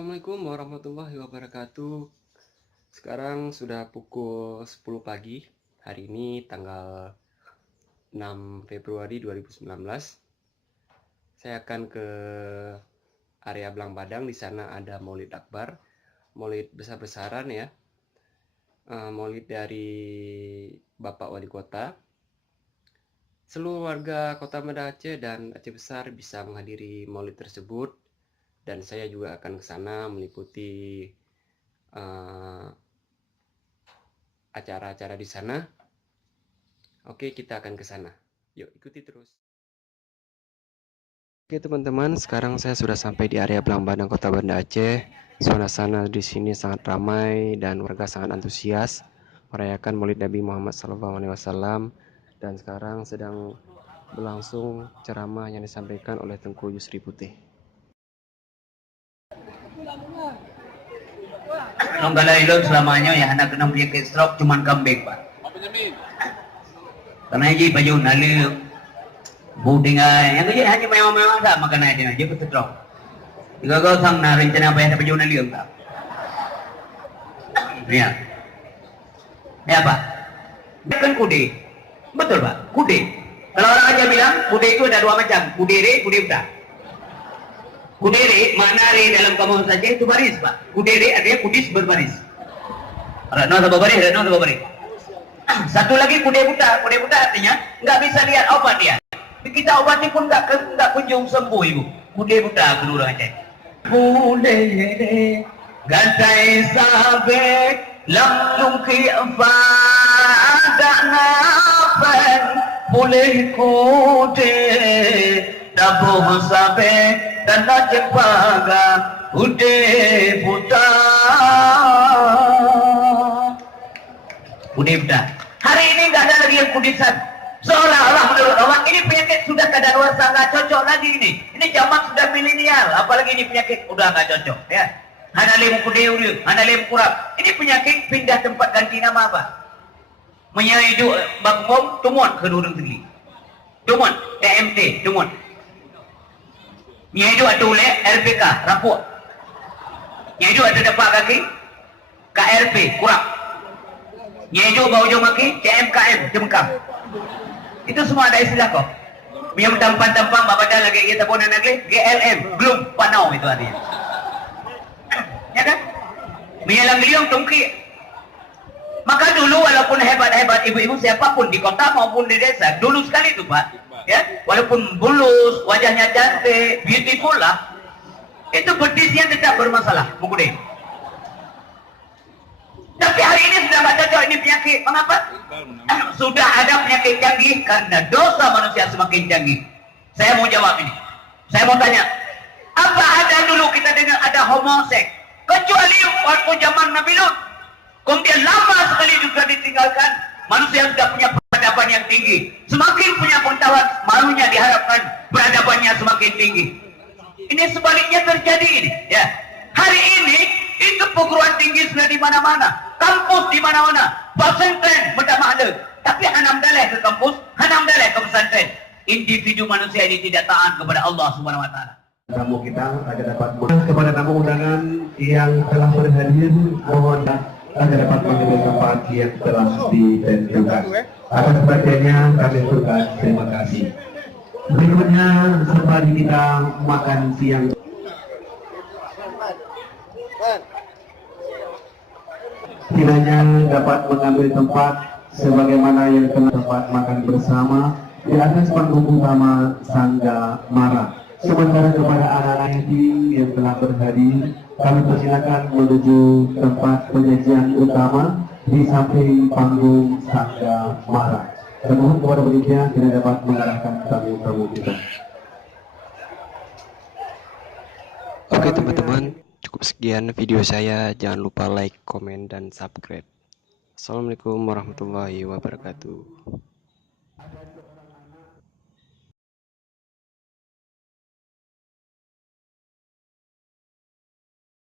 Assalamualaikum warahmatullahi wabarakatuh. Sekarang sudah pukul 10 pagi. Hari ini tanggal 6 Februari 2019. Saya akan ke area Belang Badang. Di sana ada Maulid Akbar, Maulid besar-besaran ya. Maulid dari Bapak Wali Kota. Seluruh warga Kota Banda Aceh dan Aceh Besar bisa menghadiri Maulid tersebut. Dan saya juga akan ke sana meliputi acara-acara di sana. Oke, kita akan ke sana. Yuk, ikuti terus. Oke teman-teman, sekarang saya sudah sampai di area Belang Badang Kota Banda Aceh. Suasana di sini sangat ramai dan warga sangat antusias merayakan Maulid Nabi Muhammad SAW. Dan sekarang sedang berlangsung ceramah yang disampaikan oleh Tengku Yusri Putih. Nonggala ilon selamanya ya anak kena penyakit stroke cuman kambing pak. Karena aja baju nali budingan yang kerja hanya memang tak makan aja betul stroke. Jika kau sang na rencana apa yang baju nali tak? Ya. Ya pak. Kan kude, betul pak. Kude. Kalau orang aja bilang kude itu ada dua macam, kudere, kude buta. Kudere, makna dalam kamus saja itu baris pak. Kudere artinya kudis berbaris. Rano atau baris, rano atau baris. Satu lagi kude buta. Kude buta artinya nggak bisa lihat obat dia. Kita obati pun nggak kunjung sembuh ibu. Kude buta kedua Aceh. Kudere, gantai sabek, langsung ke ada ngapain boleh kude, dabuh sabek. Dan najib paga ude buta hari ini nggak ada lagi yang kudisan seolah-olah menurut Allah ini penyakit sudah kadaluarsa nggak cocok lagi ini zaman sudah milenial apalagi ini penyakit udah nggak cocok ya hanalim kudeuriu hanalim kurap ini penyakit pindah tempat ganti nama apa menyaidu bakmom tumon kedurung tinggi tumon TMT tumon Nyaidu ada oleh RPK, rapuh. Nyaidu ada depan kaki, KRP, kurang. Nyaidu bawah ujung kaki, CMKM, jemkam. Itu semua ada istilah kok. Miam tampang-tampang, bapak lagi kita pun lagi, GLM, belum panau itu artinya. Ya kan? Mialang liang tungki. Maka dulu walaupun hebat-hebat ibu-ibu siapapun di kota maupun di desa, dulu sekali itu Pak. Ya, walaupun bulus, wajahnya cantik, beautiful lah, itu betisnya tidak bermasalah, mungkin. Tapi hari ini sudah nggak cocok ini penyakit. Mengapa? Sudah ada penyakit canggih karena dosa manusia semakin canggih. Saya mau jawab ini. Saya mau tanya, apa ada dulu kita dengar ada homoseks? Kecuali waktu zaman Nabi Lut. Kemudian lama sekali juga ditinggalkan. Manusia sudah punya peradaban yang tinggi. Semakin punya pengetahuan, malunya diharapkan peradabannya semakin tinggi. Ini sebaliknya terjadi ini. Ya. Hari ini itu perguruan tinggi sudah di mana-mana, kampus di mana-mana, pesantren berdamah ada. Tapi hanam daleh ke kampus, hanam daleh ke pesantren. Individu manusia ini tidak taat kepada Allah Subhanahu Wa Taala. Tamu kita agar dapat kepada tamu undangan yang telah berhadir mohon agar dapat mengambil tempat yang telah ditentukan. Atas perhatiannya kami ucapkan terima kasih. Berikutnya sembari kita makan siang. Kiranya dapat mengambil tempat sebagaimana yang telah tempat makan bersama di atas panggung utama Sangga Mara. Sementara kepada anak-anak yatim yang telah berhadir, kami persilakan menuju tempat penyajian utama di samping panggung Sangga Mara. Termohon kepada panitia tidak dapat mengarahkan tamu-tamu kita. Oke teman-teman, cukup sekian video saya. Jangan lupa like, komen, dan subscribe. Assalamualaikum warahmatullahi wabarakatuh.